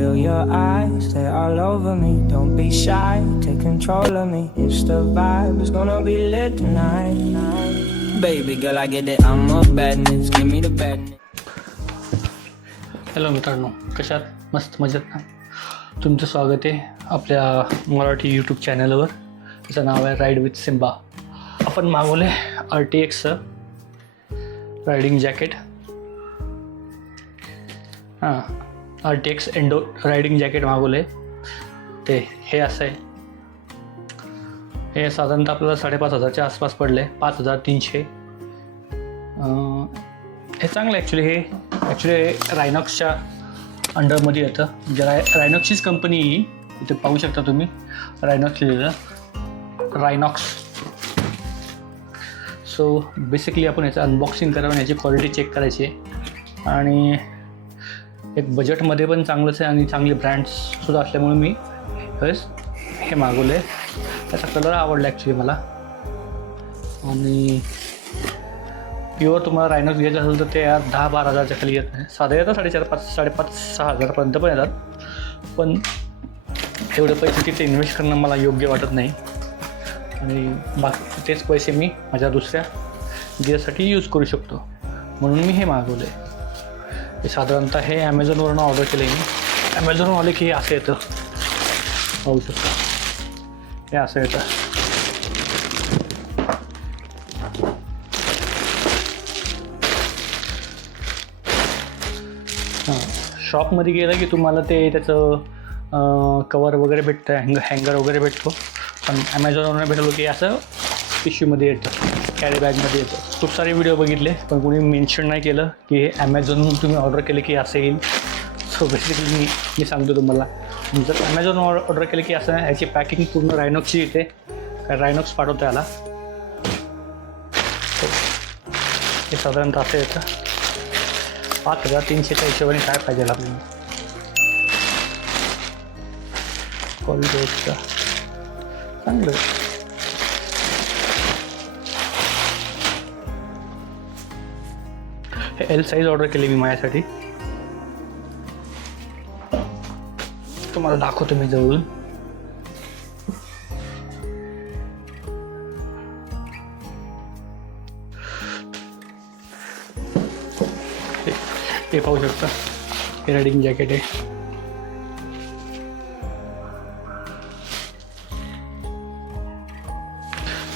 Feel your eyes, they're all over me. Don't be shy, take control of me. It's the vibe, it's gonna be lit tonight. Baby girl, I get it, I'm a badness. Give me the badness. Hello मित्रांनो, कशात मस्त मजेत ना. तुमचं स्वागत आहे आपल्या Marathi YouTube चॅनलवर. त्याचं नाव आहे राईड विथ सिम्बा. आपण मागवले RTXचं रायडिंग जॅकेट. हां, RTX एंडो रायडिंग जॅकेट मागवले. ते हे असं आहे. हे साधारणतः आपल्याला 5,500च्या आसपास पडले, 5,300. हे चांगलं ॲक्च्युली रायनॉक्सच्या अंडरमध्ये येतं. म्हणजे रायनॉक्सचीच कंपनी ही. इथे पाहू शकता तुम्ही रायनॉक्स लिहिलेलं, रायनॉक्स. सो बेसिकली आपण याचं अनबॉक्सिंग करावं, याची क्वालिटी चेक करायची आहे. आणि एक बजेटमध्ये पण चांगलंच आहे आणि चांगले ब्रँड्ससुद्धा असल्यामुळे मी हे मागवले. त्याचा कलर आवडला ॲक्च्युली मला. आणि प्युअर तुम्हाला रायनॉक्स घ्यायचं असेल तर ते 10-12 हजारच्या खाली येत नाही. साधं येतं 5,500-6,500 हजारपर्यंत पण येतात. पण एवढे पैसे तिथे इन्व्हेस्ट करणं मला योग्य वाटत नाही. आणि बाकी तेच पैसे मी माझ्या दुसऱ्या गिअरसाठी यूज करू शकतो, म्हणून मी हे मागवलं आहे. हे साधारणतः हे ॲमेझॉनवरून ऑर्डर केलं आहे मी. ॲमेझॉनवरून आले की हे असं येतं, पाहू शकतो. हे असं येतं. शॉपमध्ये गेलं की तुम्हाला ते त्याचं कवर वगैरे भेटतं, हँगर वगैरे भेटतो. पण ॲमेझॉनवरून भेटलो की असं पिशवीमध्ये येतं, कॅरी बॅगमध्ये येतं. खूप सारे व्हिडिओ बघितले, पण कोणी मेन्शन नाही केलं की हे ॲमेझॉनवरून तुम्ही ऑर्डर केलं की असं येईल. सो बेसिकली मी सांगतो तुम्हाला, जर ॲमेझॉनवर ऑर्डर केलं की असं याची पॅकिंग पूर्ण रायनॉक्सची येते. रायनॉक्स पाठवतो याला. हे साधारणतः असं येतं. 5,300च्या हिशोबाने काय पाहिजे आपल्याला. क्वालिटी चांगलं. हे L साईज ऑर्डर केली मी माझ्यासाठी. तुम्हाला दाखवतो मी जवळून. हे पाहू शकता, हे रायडिंग जॅकेट आहे.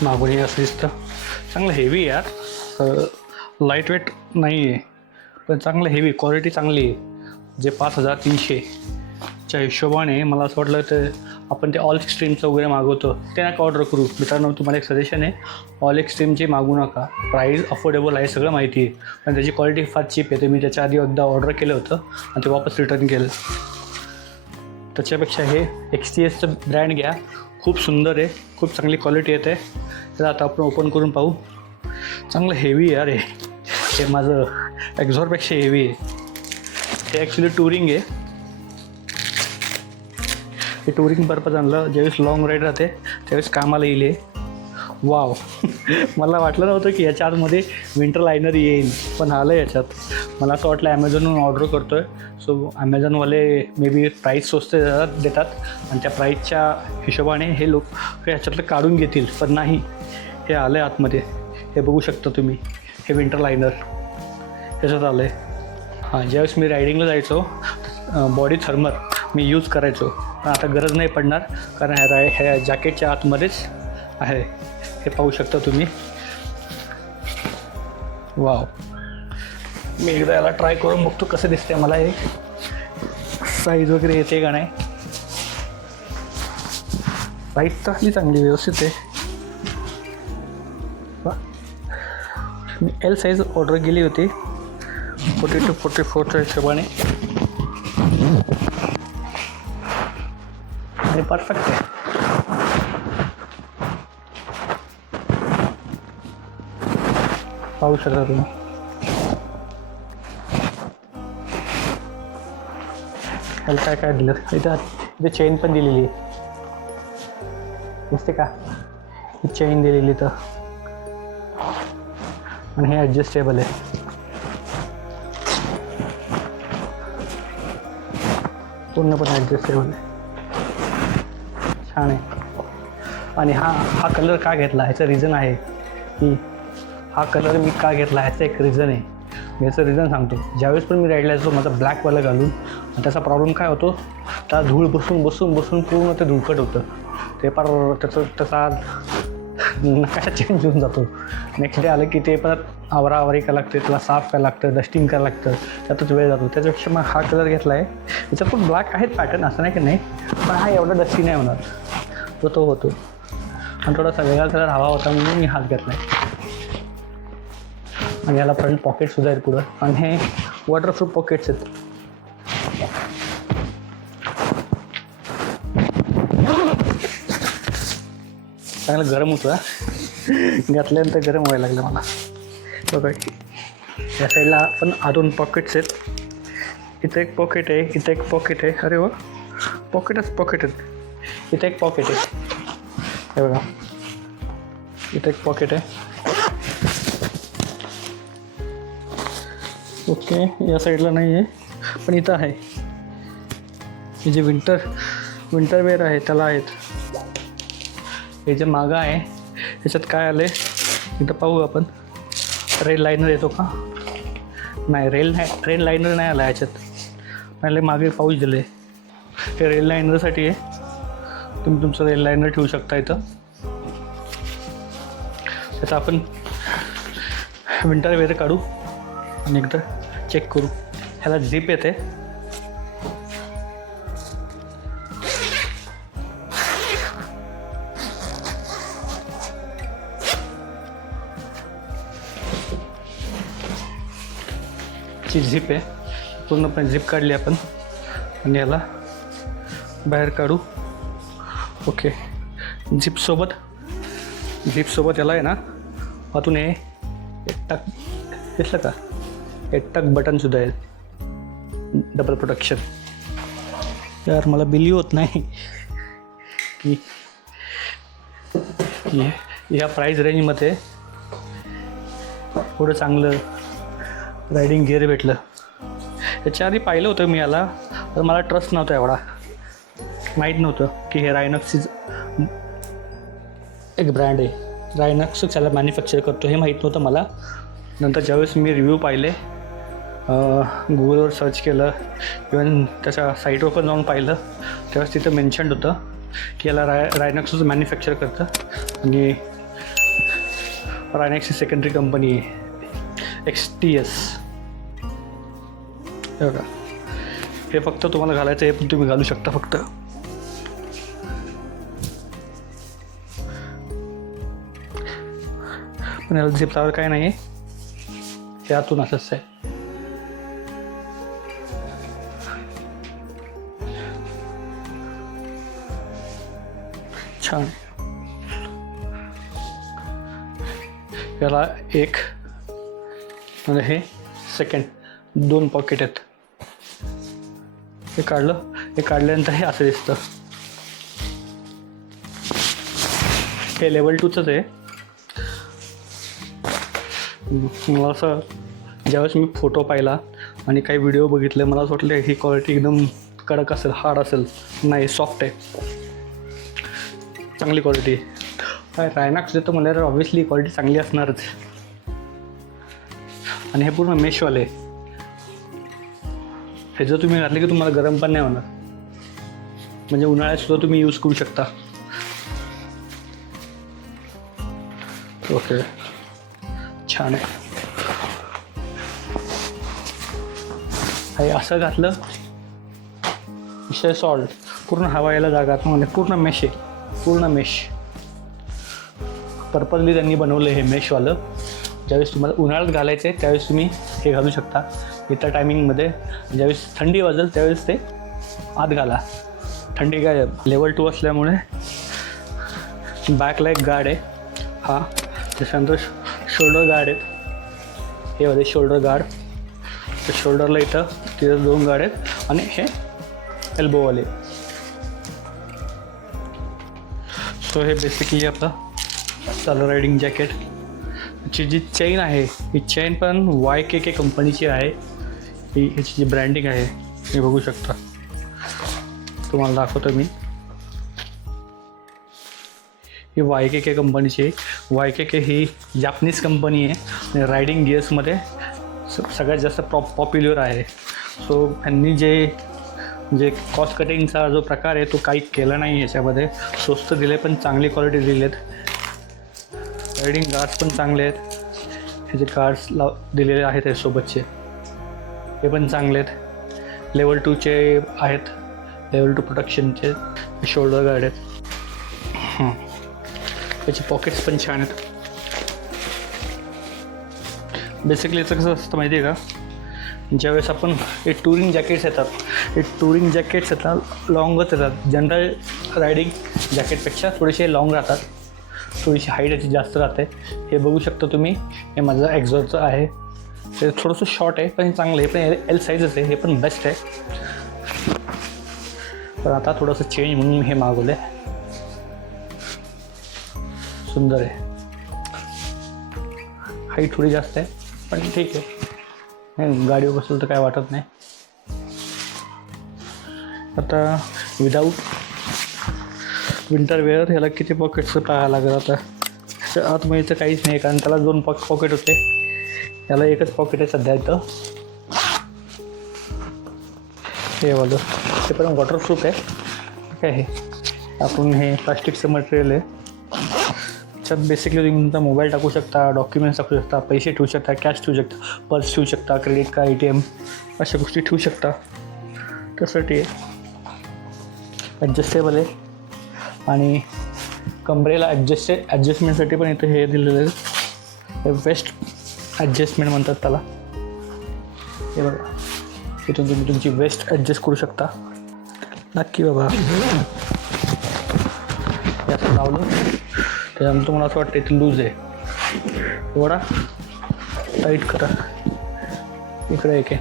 मागून हे असं दिसतं. चांगलं हेवी यार, लाईट वेट नाही आहे, पण चांगलं हेवी, क्वालिटी चांगली आहे. जे 5,300च्या हिशोबाने मला असं वाटलं तर आपण ते ऑल एक्स्ट्रीमचं वगैरे मागवतो ते नका ऑर्डर करू. मित्रांनो, तुम्हाला एक सजेशन आहे, ऑल एक्स्ट्रीमचे मागू नका. प्राईस अफोर्डेबल आहे, सगळं माहिती आहे, पण त्याची क्वालिटी फार चीप येते. मी त्याच्या आधी एकदा ऑर्डर केलं होतं आणि ते वापस रिटर्न केलं. त्याच्यापेक्षा हे XTSचं ब्रँड घ्या, खूप सुंदर आहे, खूप चांगली क्वालिटी येते. तर आता आपण ओपन करून पाहू. चांगलं हेवी यार हे माझं एक्झॉरपेक्षा हेवी आहे. हे ॲक्च्युली टुरिंग आहे. हे टुरिंग पर्पज आणलं, ज्यावेळेस लाँग राईड राहते त्यावेळेस कामाला येईल. वाव मला वाटलं नव्हतं की याच्या आतमध्ये विंटर लायनर येईल, पण आलं याच्यात. मला असं वाटलं ॲमेझॉनवरून ऑर्डर करतो आहे, सो ॲमेझॉनवाले मे बी प्राईस स्वस्त देतात आणि त्या प्राईसच्या हिशोबाने हे लोक ह्याच्यातलं काढून घेतील, पण नाही, हे आलं आहे आतमध्ये. हे बघू शकता तुम्ही, हे विंटर लायनर ह्याच्यात आलं आहे. हां, ज्यावेळेस मी रायडिंगला जायचो बॉडी थर्मर मी यूज करायचो, पण आता गरज नाही पडणार, कारण ह्या जॅकेटच्या आतमध्येच आहे. हे पाहू शकता तुम्ही. वाव, मी एकदा याला ट्राय करून बघतो कसं दिसते मला. हे साईज वगैरे येते का नाही. साईज तर चांगली व्यवस्थित आहे. मी L साईज ऑर्डर केली होती 40 to 44च्या हिशोबाने, आणि परफेक्ट आहे. पाहू शकता तुम्ही. त्याला काय दिलं इथं चेन पण दिलेली आहे, दिसते का. ही चेन दिलेली तर, आणि हे ॲडजस्टेबल आहे. पूर्णपणे ॲडजस्टेबल आहे, छान आहे. आणि हा कलर का घेतला ह्याचं रिझन आहे की हा कलर मी का घेतला ह्याचं एक रिझन आहे. मी याचं रिझन सांगतो. ज्यावेळेस पण मी राईडला जातो माझा ब्लॅकवाला घालून, त्याचा प्रॉब्लेम काय होतो, त्या धूळ बसून पूर्ण ते धुळकट होतं. ते पार त्याचा नकाशा चेंज होऊन जातो. नेक्स्ट डे आलं की ते परत आवराआवरी करायला लागते, त्याला साफ करायला लागतं, डस्टिंग करायला लागतं, त्यातच वेळ जातो. त्याच्यापेक्षा मग हा कलर घेतला आहे. याच्यात पण ब्लॅक आहेत पॅटर्न, असं नाही की नाही, पण हा एवढा डस्टी नाही होणार, तो होतो. आणि थोडासा वेगळा कलर हवा होता म्हणून मी हात घेतला आहे. आणि याला फ्रंट पॉकेटसुद्धा आहेत पुढं, आणि हे वॉटरप्रूफ पॉकेट्स आहेत. चांगलं गरम होतं, घातल्यानंतर गरम व्हायला लागलं मला. बघा या साईडला पण अजून पॉकेट्स आहेत. इथं एक पॉकेट आहे, इथं एक पॉकेट आहे. अरे वा, पॉकेट आहेत. इथं एक पॉकेट आहे, हे बघा, इथं एक पॉकेट आहे. ओके, या साईडला नाही आहे, पण इथं आहे. हे जे विंटर वेअर आहे त्याला आहेत. हे जे मागं आहे त्याच्यात काय आलं आहे इथं पाहू आपण. रेल लायनर येतो का? नाही, रेल लायनर नाही आला याच्यात. नाही, मागे पाऊच दिलं आहे. हे रेल लायनरसाठी आहे. तुम्ही तुमचं रेल लायनर ठेवू शकता इथं. त्याचा आपण विंटर वेअर काढू आणि एकदा चेक करू. ह्याला झिप येते. ची झिप आहे, पूर्णपणे झिप काढली आपण आणि याला बाहेर काढू. ओके, झिपसोबत याला आहे ना आतून हे टक दिसलं का, हे टक बटनसुद्धा आहे, डबल प्रोटेक्शन. यार मला बिलीव होत नाही की ह्या प्राईज रेंजमध्ये एवढं चांगलं रायडिंग गिअर भेटलं. याच्या आधी पाहिलं होतं मी याला, तर मला ट्रस्ट नव्हता एवढा, माहीत नव्हतं की हे रायनॉक्सची एक ब्रँड आहे. रायनॉक्स त्याला मॅन्युफॅक्चर करतो हे माहीत नव्हतं मला. नंतर ज्यावेळेस मी रिव्ह्यू पाहिले, गुगलवर सर्च केलं, इवन त्याच्या साईटवर पण जाऊन पाहिलं, त्यावेळेस तिथं मेन्शन्ड होतं की याला रायनॉक्सचं मॅन्युफॅक्चर करतं आणि रायनॉक्सची सेकंडरी कंपनी आहे XTS. हे बघा, हे फक्त तुम्हाला घालायचं आहे, पण तुम्ही घालू शकता फक्त. पण याला झिपलावर काय नाही आहे, हे आतून असंच आहे. छान. याला एक आणि हे सेकंड 2 पॉकेट आहेत. हे काढल्यानंतर हे असं दिसतं. हे लेवल 2च आहे. मला असं ज्यावेळेस मी फोटो पाहिला आणि काही व्हिडिओ बघितले, मला असं वाटलं ही क्वालिटी एकदम कडक असेल, हार्ड असेल. नाही, सॉफ्ट आहे, चांगली क्वालिटी. रायनॉक्स देतो म्हणल्यावर ऑब्व्हियसली क्वालिटी चांगली असणारच. आणि हे पूर्ण मेशवाले, हे जर तुम्ही घातले की तुम्हाला गरम पण नाही होणार, म्हणजे उन्हाळ्यात सुद्धा तुम्ही यूज करू शकता. ओके, छान आहे. हे असं घातलं विषय सॉल्ट. पूर्ण हवा यायला जागा, म्हणजे पूर्ण मेश आहे, पूर्ण मेश. पर्पजली त्यांनी बनवलं हे मेशवालं. ज्यावेळेस तुम्हाला उन्हाळ्यात घालायचं आहे त्यावेळेस तुम्ही हे घालू शकता. इतर टायमिंगमध्ये ज्यावेळेस थंडी वाजेल त्यावेळेस ते आत घाला. थंडी काय, लेवल 2 असल्यामुळे बॅकला एक गार्ड आहे. हा, त्याच्यानंतर शोल्डर गार्ड आहेत. हे होते शोल्डर गार्ड. त्या शोल्डरला इथं 2 गार्ड आहेत आणि हे एल्बोवाले. सो हे बेसिकली आपलं चालू रायडिंग जॅकेट. ची जी चेन आहे ही चेन पण YKK कंपनीची आहे. ही ह्याची जी ब्रँडिंग आहे हे बघू शकता. तुम्हाला दाखवतो मी. ही YKK कंपनीची आहे. YKK ही जापनीज कंपनी आहे आणि रायडिंग गिअर्समध्ये सगळ्यात जास्त पॉप्युलर आहे. सो त्यांनी जे कॉस्ट कटिंगचा जो प्रकार आहे तो काही केला नाही याच्यामध्ये. स्वस्त दिले पण चांगली क्वालिटी दिलेत. रायडिंग गार्ड्स पण चांगले आहेत. हे जे गार्ड्स दिलेले आहेत हे सोबतचे हे पण चांगले आहेत. लेवल 2चे आहेत. लेवल 2 प्रोटेक्शनचे शोल्डर गार्ड आहेत. त्याचे पॉकेट्स पण छान आहेत. बेसिकली याचं कसं असतं माहिती आहे का, ज्यावेळेस आपण हे टुरिंग जॅकेट्स येतात, हे टुरिंग जॅकेट्स येतात लॉंगच येतात. जनरल रायडिंग जॅकेटपेक्षा थोडेसे लॉंग राहतात. थोडीशी हाईट याची जास्त राहते. हे बघू शकता तुम्ही. हे माझं एक्झॉरचं आहे. ते थोडंसं शॉर्ट आहे पण चांगलं आहे. पण L साईजच आहे. हे पण बेस्ट आहे. पण आता थोडंसं चेंज म्हणून हे मागवलं आहे. सुंदर आहे. हाईट थोडी जास्त आहे पण ठीक आहे. गाडीवर बसलं तर काय वाटत नाही. आता विदाऊट विंटर वेअर ह्याला किती पॉकेट्सचं पाहायला लागेल. आता आतमध्येचं काहीच नाही कारण त्याला 2 पॉकेट होते. याला एकच पॉकेट आहे सध्या इथं. हे वालं ते पण वॉटरप्रूफ आहे. काय आहे आपण हे प्लास्टिकचं मटेरियल आहे. त्याच्यात बेसिकली तुम्ही तुमचा मोबाईल टाकू शकता, डॉक्युमेंट्स टाकू शकता, पैसे ठेवू शकता, कॅश ठेवू शकता, पर्स ठेवू शकता, क्रेडिट कार्ड, ATM अशा गोष्टी ठेवू शकता. त्यासाठी ॲडजस्टेबल आहे. आणि कमरेला ॲडजस्टमेंटसाठी पण इथं हे दिलेलं आहे. हे वेस्ट ॲडजस्टमेंट म्हणतात त्याला. हे बघा इथून तुम्ही तुमची वेस्ट ॲडजस्ट करू शकता. नक्की बाबा याचं लावलं त्याच्यानंतर मला असं वाटतं इथं लूज आहे. थोडा टाईट करा. इकडे एक आहे.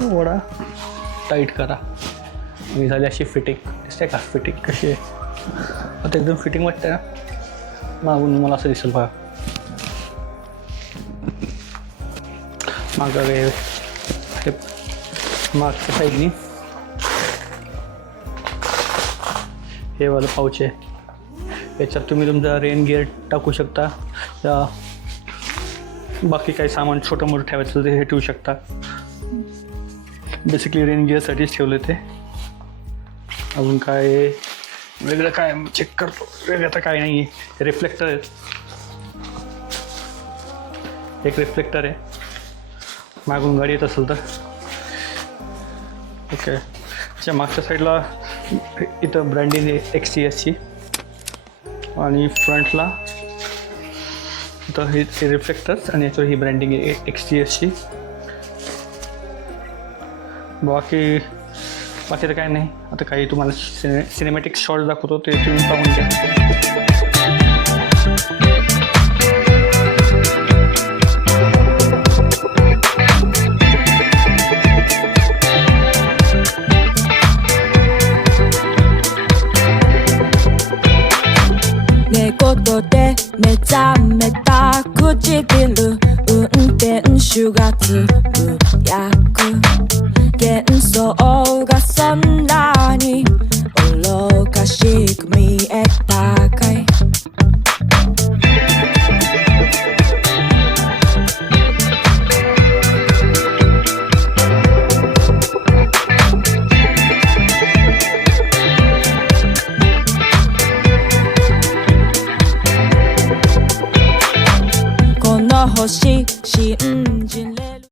थोडा टाईट करा. मी झाली अशी फिटिंग दिसते का. फिटिंग कशी आहे आता एकदम फिटिंग वाटते ना. मागून मला असं दिसेल बघा. मागं हे मागच्या साईडनी हे वालं पाऊच आहे. याच्यात तुम्ही तुमचा रेन गिअर टाकू शकता या बाकी काही सामान छोटं मोठं ठेवायचं ते हे ठेवू शकता. बेसिकली रेन गिअरसाठीच ठेवलं ते. अजून काय वेगळं काय चेक करतो. वेगळं तर काय नाही आहे. रिफ्लेक्टर आहे. एक रिफ्लेक्टर आहे. मागून गाडी येत असेल तर ओके. त्याच्या मागच्या साईडला इथं ब्रँडिंग आहे XTSची. आणि फ्रंटला इथं हे रिफ्लेक्टर्स आणि याच्यावर ही ब्रँडिंग आहे XTSची. बाकी तर काय नाही. आता काही तुम्हाला सिनेमॅटिक शॉट दाखवतो ते तुम्ही पाहून घ्या. 내 것도대 내 잠에다 굳이기를 운転手がつぶやく幻想がそんなに愚かしく見えたかいこの星信じる